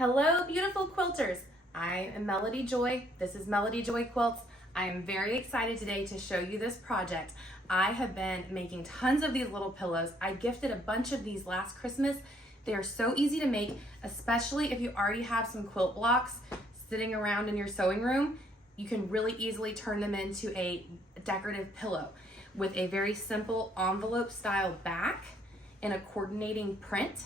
Hello, beautiful quilters. I am Melody Joy. This is Melody Joy Quilts. I am very excited today to show you this project. I have been making tons of these little pillows. I gifted a bunch of these last Christmas. They are so easy to make, especially if you already have some quilt blocks sitting around in your sewing room. You can really easily turn them into a decorative pillow with a very simple envelope style back and a coordinating print.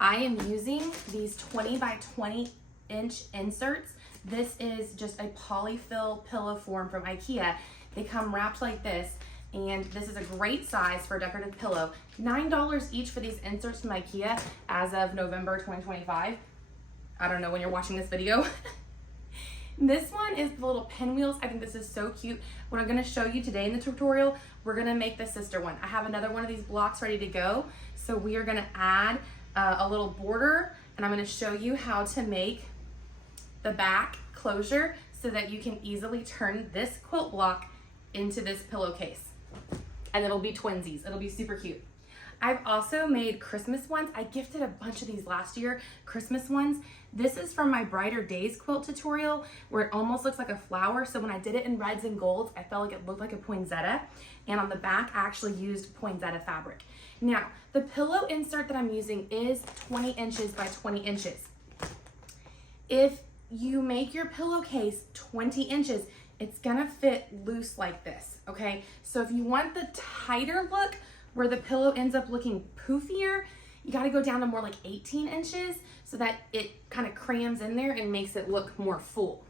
I am using these 20 by 20 inch inserts. This is just a polyfill pillow form from IKEA. They come wrapped like this, and this is a great size for a decorative pillow. $9 each for these inserts from IKEA as of November 2025. I don't know when you're watching this video. This one is the little pinwheels. I think this is so cute. What I'm gonna show you today in the tutorial, we're gonna make the sister one. I have another one of these blocks ready to go. So we are gonna add a little border, and I'm gonna show you how to make the back closure so that you can easily turn this quilt block into this pillowcase. And it'll be twinsies. It'll be super cute. I've also made Christmas ones. I gifted a bunch of these last year, Christmas ones. This is from my Brighter Days quilt tutorial where it almost looks like a flower. So when I did it in reds and golds, I felt like it looked like a poinsettia. And on the back, I actually used poinsettia fabric. Now, the pillow insert that I'm using is 20 inches by 20 inches. If you make your pillowcase 20 inches, it's gonna fit loose like this, okay? So if you want the tighter look where the pillow ends up looking poofier, you gotta go down to more like 18 inches so that it kind of crams in there and makes it look more full.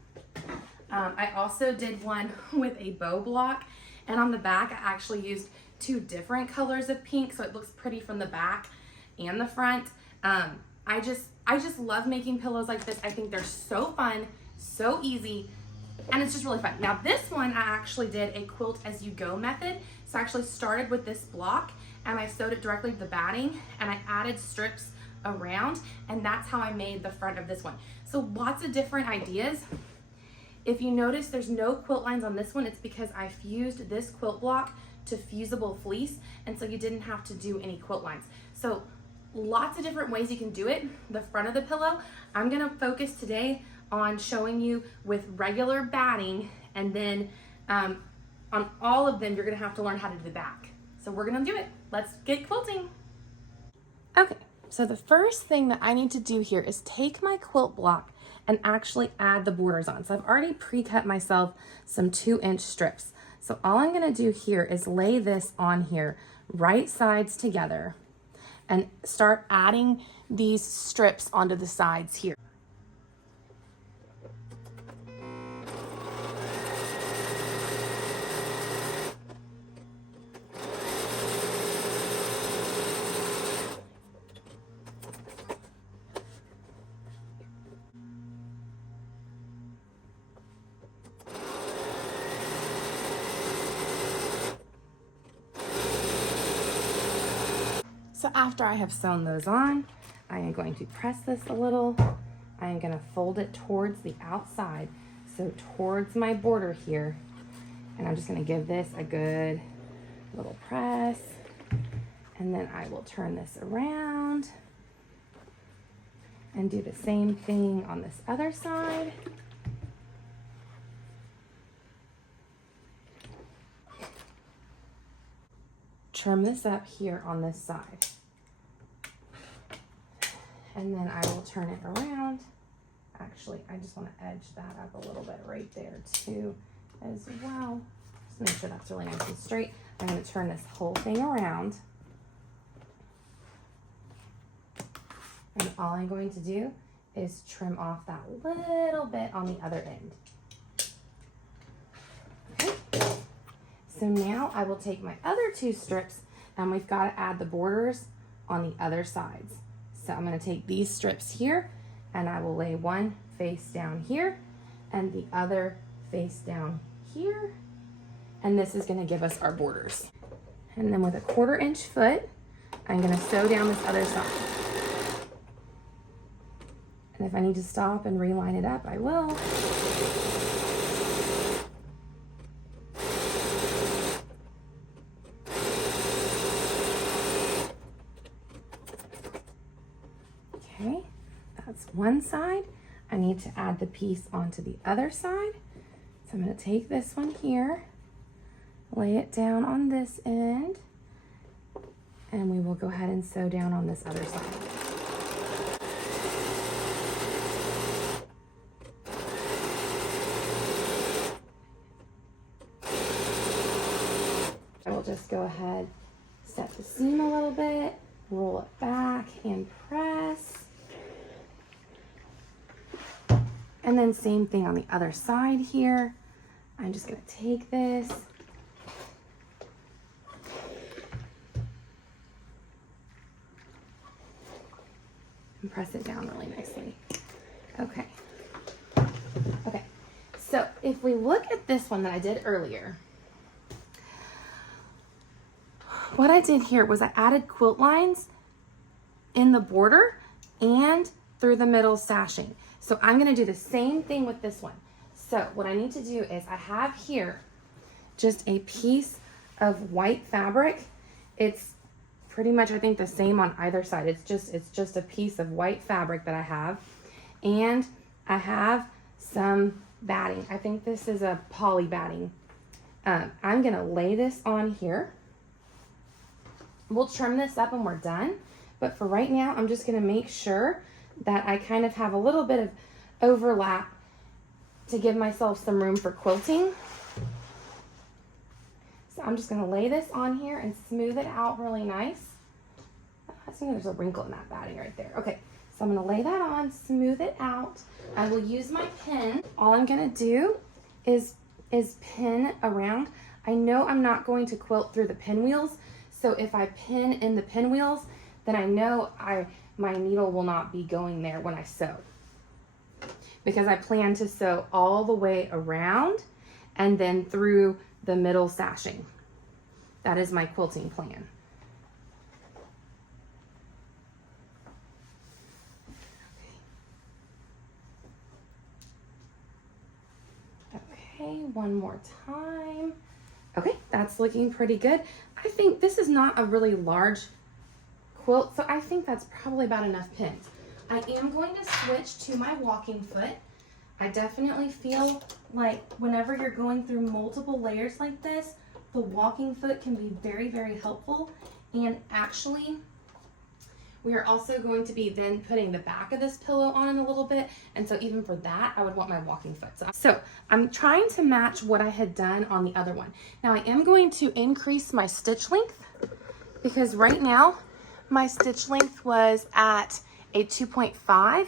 I also did one with a bow block, and on the back I actually used two different colors of pink so it looks pretty from the back and the front. I just love making pillows like this. I think they're so fun, so easy, and it's just really fun. Now this one, I actually did a quilt as you go method. So I actually started with this block and I sewed it directly to the batting and I added strips around, and that's how I made the front of this one. So lots of different ideas. If you notice there's no quilt lines on this one, it's because I fused this quilt block to fusible fleece, and so you didn't have to do any quilt lines. So lots of different ways you can do it. The front of the pillow, I'm gonna focus today on showing you with regular batting, and then on all of them, you're gonna have to learn how to do the back. So we're gonna do it. Let's get quilting. Okay, so the first thing that I need to do here is take my quilt block and actually add the borders on. So I've already pre-cut myself some 2-inch strips. So all I'm gonna do here is lay this on here, right sides together, and start adding these strips onto the sides here. So after I have sewn those on, I am going to press this a little. I am going to fold it towards the outside, so towards my border here. And I'm just going to give this a good little press. And then I will turn this around and do the same thing on this other side. Trim this up here on this side. And then I will turn it around. Actually, I just want to edge that up a little bit right there too as well. Just make sure that's really nice and straight. I'm going to turn this whole thing around. And all I'm going to do is trim off that little bit on the other end. Okay. So now I will take my other 2 strips, and we've got to add the borders on the other sides. So I'm going to take these strips here, and I will lay one face down here and the other face down here. And this is going to give us our borders. And then with a 1/4 inch foot, I'm going to sew down this other side. And if I need to stop and reline it up, I will. one side, I need to add the piece onto the other side. So I'm going to take this one here, lay it down on this end, and we will go ahead and sew down on this other side. I will just go ahead, set the seam a little bit, roll it back and press. And then same thing on the other side here. I'm just gonna take this, and press it down really nicely. Okay. Okay, so if we look at this one that I did earlier, what I did here was I added quilt lines in the border and through the middle sashing. So I'm gonna do the same thing with this one. So what I need to do is I have here just a piece of white fabric. It's pretty much, I think, the same on either side. It's just a piece of white fabric that I have. And I have some batting. I think this is a poly batting. I'm gonna lay this on here. We'll trim this up when we're done, but for right now, I'm just gonna make sure that I kind of have a little bit of overlap to give myself some room for quilting. So I'm just gonna lay this on here and smooth it out really nice. I think there's a wrinkle in that batting right there. Okay, so I'm gonna lay that on, smooth it out. I will use my pin. All I'm gonna do is pin around. I know I'm not going to quilt through the pinwheels, so if I pin in the pinwheels, then I know my needle will not be going there when I sew, because I plan to sew all the way around and then through the middle sashing. That is my quilting plan. Okay, one more time. Okay, that's looking pretty good. I think this is not a really large quilt, so I think that's probably about enough pins. I am going to switch to my walking foot. I definitely feel like whenever you're going through multiple layers like this, the walking foot can be very, very helpful. And actually, we are also going to be then putting the back of this pillow on in a little bit. And so even for that, I would want my walking foot. So I'm trying to match what I had done on the other one. Now I am going to increase my stitch length, because right now my stitch length was at a 2.5,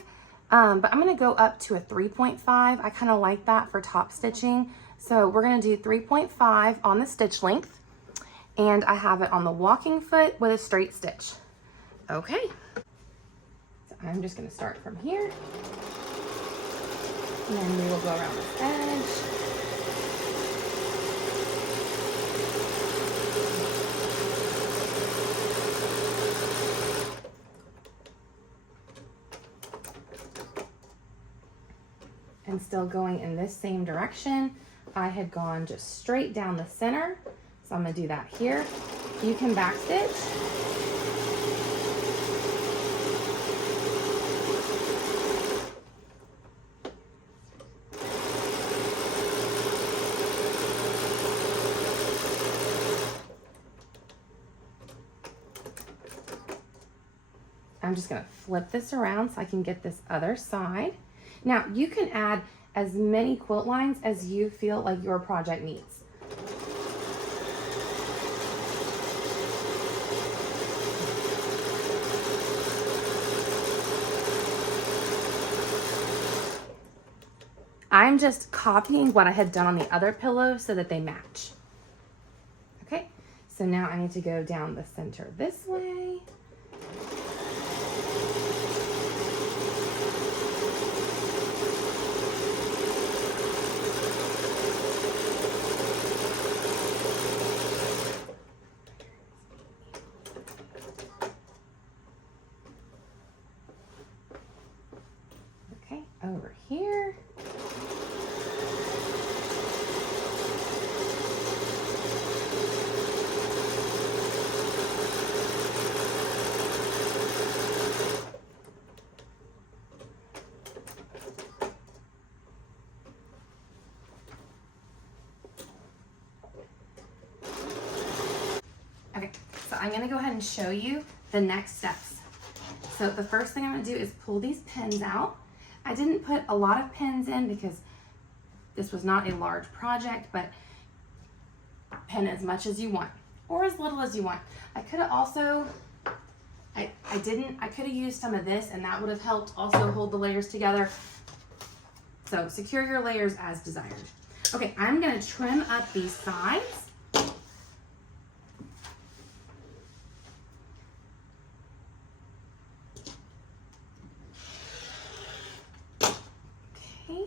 but I'm gonna go up to a 3.5. I kind of like that for top stitching. So we're gonna do 3.5 on the stitch length, and I have it on the walking foot with a straight stitch. Okay, so I'm just gonna start from here, and then we will go around this edge. And still going in this same direction. I had gone just straight down the center, so I'm gonna do that here. You can backstitch. I'm just gonna flip this around so I can get this other side. Now you can add as many quilt lines as you feel like your project needs. I'm just copying what I had done on the other pillow so that they match. Okay, so now I need to go down the center this way. Over here. I'm gonna go ahead and show you the next steps. So the first thing I'm gonna do is pull these pins out. I didn't put a lot of pins in because this was not a large project, but pin as much as you want or as little as you want. I could have also, I could have used some of this and that would have helped also hold the layers together. So secure your layers as desired. Okay, I'm gonna trim up these sides. Okay.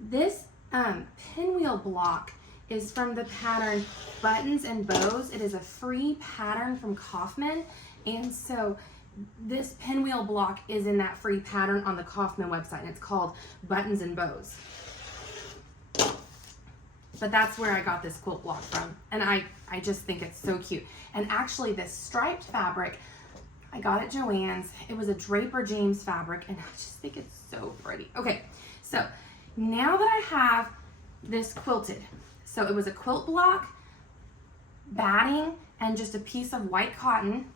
This pinwheel block is from the pattern Buttons and Bows. It is a free pattern from Kaufman, and so this pinwheel block is in that free pattern on the Kaufman website, and it's called Buttons and Bows. But that's where I got this quilt block from, and I just think it's so cute. And actually this striped fabric, I got at Joann's. It was a Draper James fabric, and I just think it's so pretty. Okay, so now that I have this quilted, so it was a quilt block, batting, and just a piece of white cotton.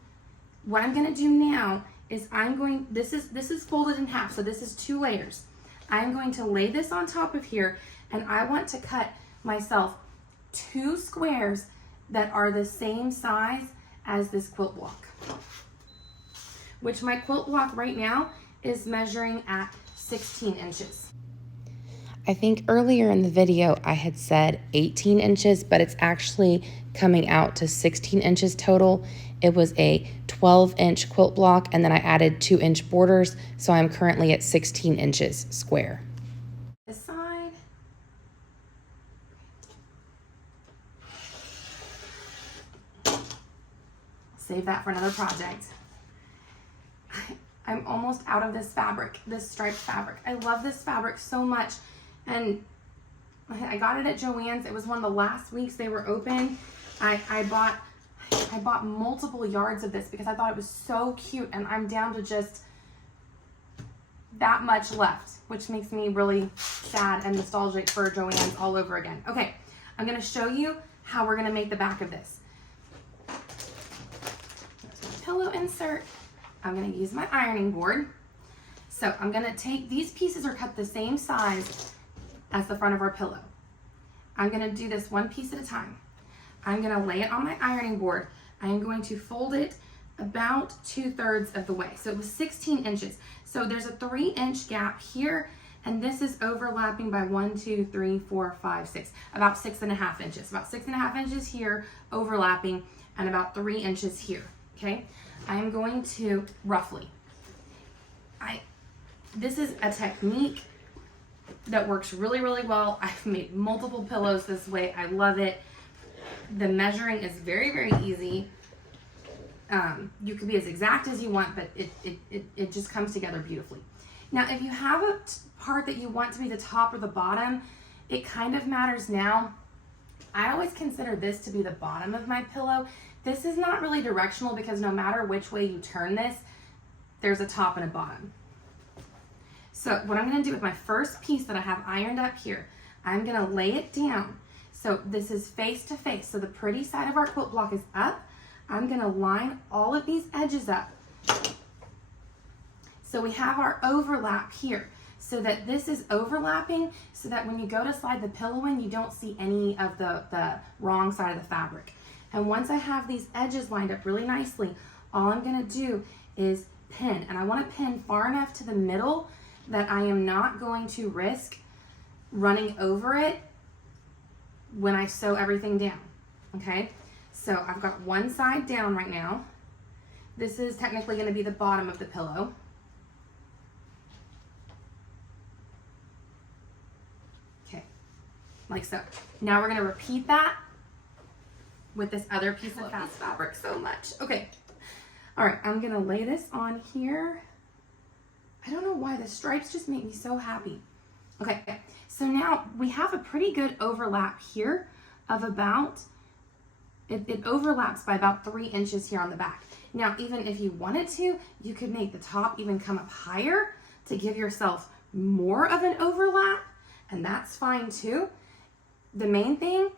What I'm gonna do now is this is folded in half, so this is 2 layers. I'm going to lay this on top of here, and I want to cut myself 2 squares that are the same size as this quilt block, which my quilt block right now is measuring at 16 inches. I think earlier in the video I had said 18 inches, but it's actually coming out to 16 inches total. It was a 12-inch quilt block, and then I added 2-inch borders, so I'm currently at 16 inches square. This side. Save that for another project. I'm almost out of this fabric, this striped fabric. I love this fabric so much, and I got it at Joann's. It was one of the last weeks they were open. I bought multiple yards of this because I thought it was so cute, and I'm down to just that much left, which makes me really sad and nostalgic for Joann's all over again. Okay, I'm gonna show you how we're gonna make the back of this. There's my pillow insert. I'm gonna use my ironing board. So I'm gonna take, these pieces are cut the same size as the front of our pillow. I'm gonna do this one piece at a time. I'm gonna lay it on my ironing board. I am going to fold it about 2/3 of the way. So it was 16 inches. So there's a 3-inch gap here, and this is overlapping by 1, 2, 3, 4, 5, 6, about 6.5 inches. About 6.5 inches here, overlapping, and about 3 inches here, okay? I'm going to roughly, this is a technique that works really, really well. I've made multiple pillows this way. I love it. The measuring is very, very easy. You can be as exact as you want, but it just comes together beautifully. Now, if you have a part that you want to be the top or the bottom, it kind of matters now. I always consider this to be the bottom of my pillow. This is not really directional because no matter which way you turn this, there's a top and a bottom. So what I'm gonna do with my first piece that I have ironed up here, I'm gonna lay it down. So this is face to face. So the pretty side of our quilt block is up. I'm gonna line all of these edges up. So we have our overlap here, so that this is overlapping, so that when you go to slide the pillow in, you don't see any of the wrong side of the fabric. And once I have these edges lined up really nicely, all I'm gonna do is pin. And I wanna pin far enough to the middle that I am not going to risk running over it when I sew everything down, okay? So I've got one side down right now. This is technically gonna be the bottom of the pillow. Okay, like so. Now we're gonna repeat that with this other piece of fabric so much. Okay, all right, I'm gonna lay this on here. I don't know why the stripes just make me so happy. Okay, so now we have a pretty good overlap here of about, it overlaps by about 3 inches here on the back. Now, even if you wanted to, you could make the top even come up higher to give yourself more of an overlap, and that's fine too. The main thing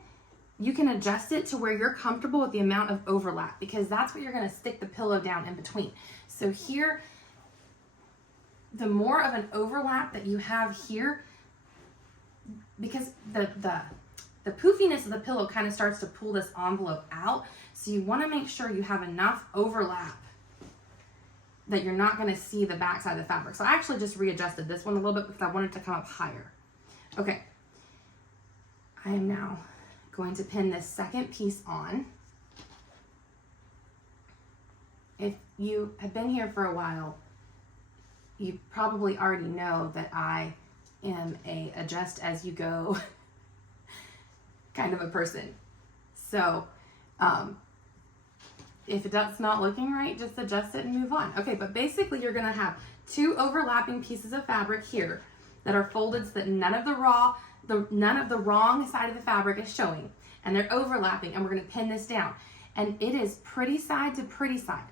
you can adjust it to where you're comfortable with the amount of overlap, because that's what you're going to stick the pillow down in between. So here, the more of an overlap that you have here, because the poofiness of the pillow kind of starts to pull this envelope out. So you want to make sure you have enough overlap that you're not going to see the back side of the fabric. So I actually just readjusted this one a little bit because I wanted it to come up higher. Okay. I am now going to pin this second piece on. If you have been here for a while, you probably already know that I am a adjust as you go kind of a person. So if it's not looking right, just adjust it and move on. Okay, but basically you're gonna have two overlapping pieces of fabric here that are folded so that none of the wrong side of the fabric is showing, and they're overlapping, and we're gonna pin this down. And it is pretty side to pretty side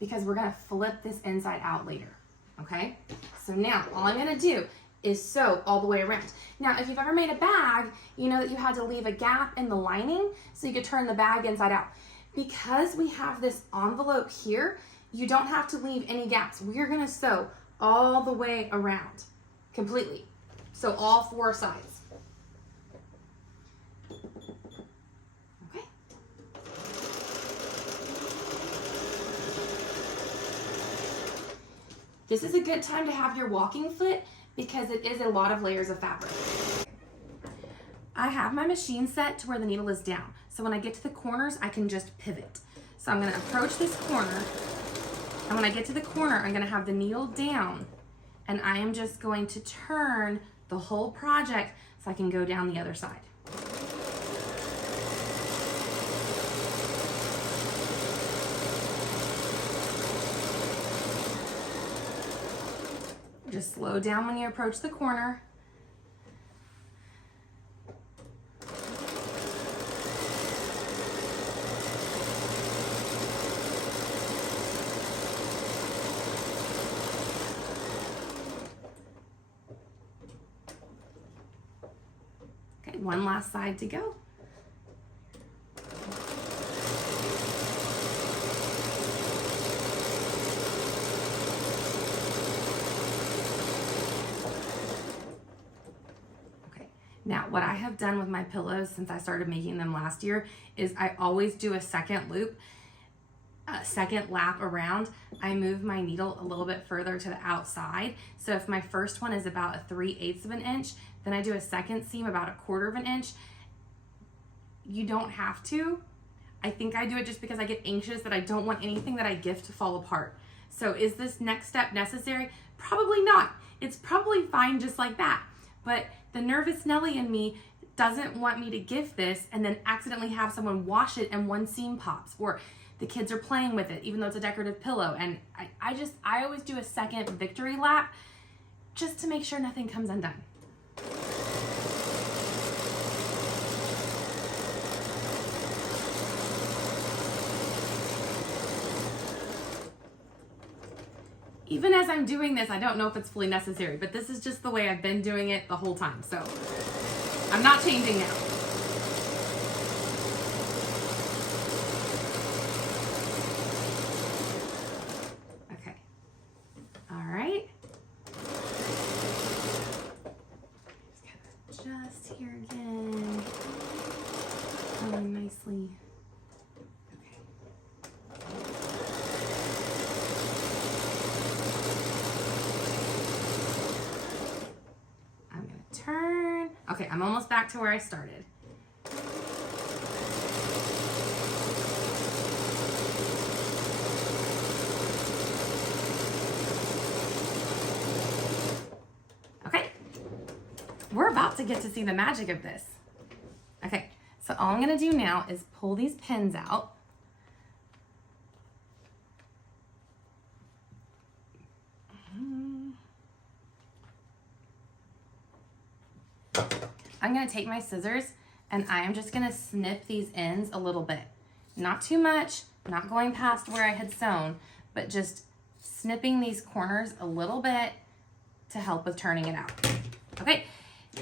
because we're gonna flip this inside out later, okay? So now all I'm gonna do is sew all the way around. Now, if you've ever made a bag, you know that you had to leave a gap in the lining so you could turn the bag inside out. Because we have this envelope here, you don't have to leave any gaps. We're gonna sew all the way around, completely. So all four sides. Okay. This is a good time to have your walking foot because it is a lot of layers of fabric. I have my machine set to where the needle is down. So when I get to the corners, I can just pivot. So I'm gonna approach this corner, and when I get to the corner, I'm gonna have the needle down, and I am just going to turn the whole project so I can go down the other side. Just slow down when you approach the corner. Okay, one last side to go. Now, what I have done with my pillows since I started making them last year is I always do a second loop, a second lap around. I move my needle a little bit further to the outside. So if my first one is about a 3/8 of an inch, then I do a second seam about a 1/4 of an inch. You don't have to. I think I do it just because I get anxious that I don't want anything that I gift to fall apart. So is this next step necessary? Probably not. It's probably fine just like that. But the nervous Nelly in me doesn't want me to gift this and then accidentally have someone wash it and one seam pops, or the kids are playing with it even though it's a decorative pillow. And I always do a second victory lap just to make sure nothing comes undone. Even as I'm doing this, I don't know if it's fully necessary, but this is just the way I've been doing it the whole time. So I'm not changing now. Okay. All right. Just kind of adjust here again. Really nicely. Turn. Okay, I'm almost back to where I started. Okay, we're about to get to see the magic of this. Okay, so all I'm gonna do now is pull these pins out. I'm gonna take my scissors and I am just gonna snip these ends a little bit. Not too much, not going past where I had sewn, but just snipping these corners a little bit to help with turning it out. Okay,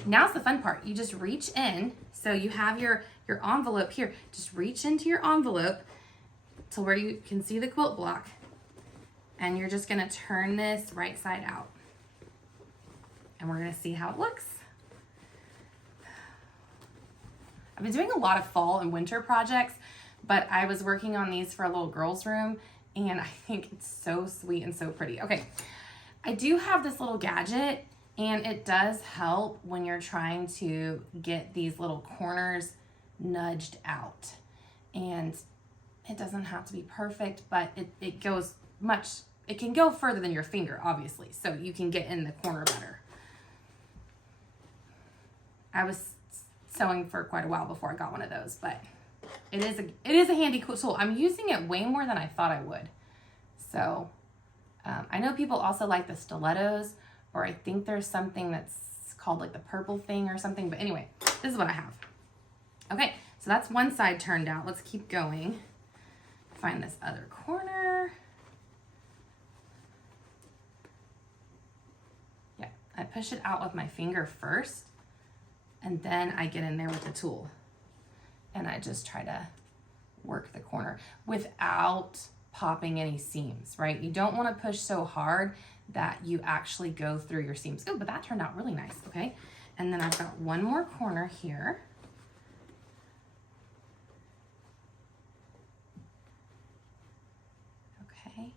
Now's the fun part. You just reach in. So you have your envelope here. Just reach into your envelope to where you can see the quilt block. And you're just gonna turn this right side out. And we're gonna see how it looks. I've been doing a lot of fall and winter projects, but I was working on these for a little girl's room, and I think it's so sweet and so pretty. Okay, I do have this little gadget, and it does help when you're trying to get these little corners nudged out. And it doesn't have to be perfect, but it goes it can go further than your finger, obviously, so you can get in the corner better. I was sewing for quite a while before I got one of those, but it is a handy tool. I'm using it way more than I thought I would. So I know people also like the stilettos, or I think there's something that's called like the purple thing or something, but anyway, this is what I have. Okay, so that's one side turned out. Let's keep going. Find this other corner. Yeah, I push it out with my finger first, and then I get in there with the tool. And I just try to work the corner without popping any seams, right? You don't want to push so hard that you actually go through your seams. Oh, but that turned out really nice, okay? And then I've got one more corner here. Okay,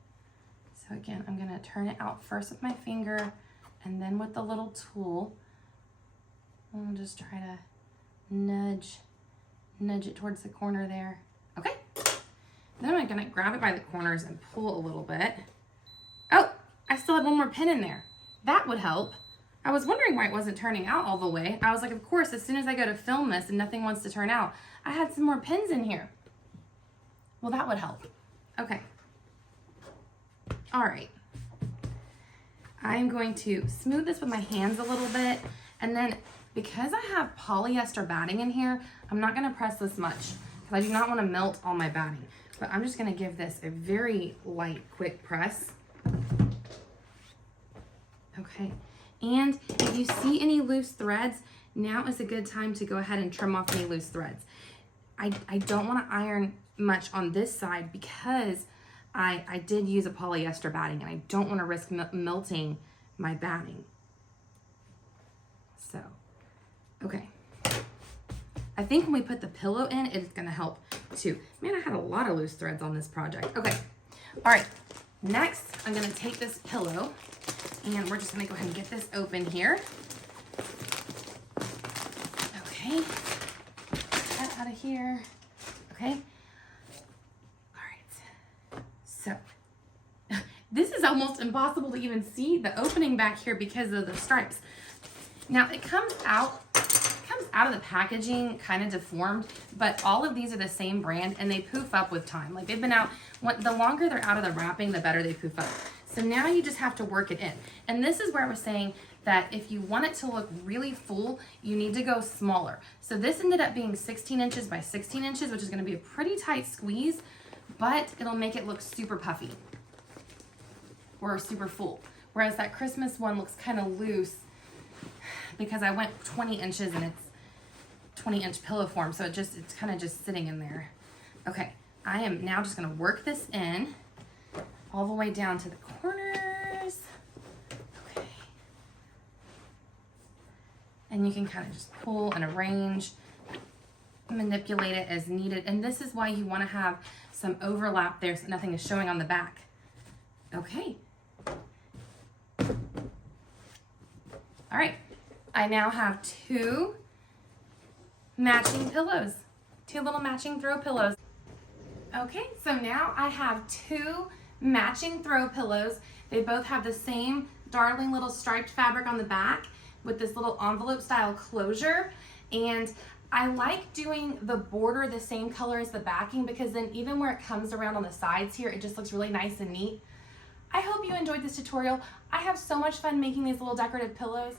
so again, I'm gonna turn it out first with my finger and then with the little tool. I'll just try to nudge it towards the corner there. Okay. Then I'm gonna grab it by the corners and pull a little bit. Oh, I still had one more pin in there. That would help. I was wondering why it wasn't turning out all the way. I was like, of course, as soon as I go to film this and nothing wants to turn out, I had some more pins in here. Well, that would help. Okay. All right. I'm going to smooth this with my hands a little bit, and then because I have polyester batting in here, I'm not gonna press this much because I do not wanna melt all my batting, but I'm just gonna give this a very light, quick press. Okay, and if you see any loose threads, now is a good time to go ahead and trim off any loose threads. I don't wanna iron much on this side because I did use a polyester batting, and I don't wanna risk melting my batting. So. Okay, I think when we put the pillow in, it's gonna help too. Man, I had a lot of loose threads on this project. Okay, all right, next I'm gonna take this pillow and we're just gonna go ahead and get this open here. Okay, that out of here. Okay, all right, so this is almost impossible to even see the opening back here because of the stripes. Now it comes out of the packaging kind of deformed, but all of these are the same brand and they poof up with time. Like they've been out, the longer they're out of the wrapping, the better they poof up. So now you just have to work it in. And this is where I was saying that if you want it to look really full, you need to go smaller. So this ended up being 16 inches by 16 inches, which is gonna be a pretty tight squeeze, but it'll make it look super puffy or super full. Whereas that Christmas one looks kind of loose because I went 20 inches and it's 20-inch pillow form, so it's kind of just sitting in there. Okay, I am now just gonna work this in all the way down to the corners. Okay. And you can kind of just pull and arrange, manipulate it as needed. And this is why you wanna have some overlap there so nothing is showing on the back. Okay. All right, I now have two matching pillows, two little matching throw pillows. Okay, so now I have two matching throw pillows. They both have the same darling little striped fabric on the back with this little envelope style closure. And I like doing the border the same color as the backing because then even where it comes around on the sides here, it just looks really nice and neat. I hope you enjoyed this tutorial. I have so much fun making these little decorative pillows.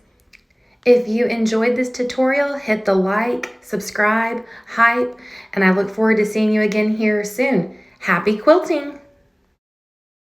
If you enjoyed this tutorial, hit the like, subscribe, hype, and I look forward to seeing you again here soon. Happy quilting!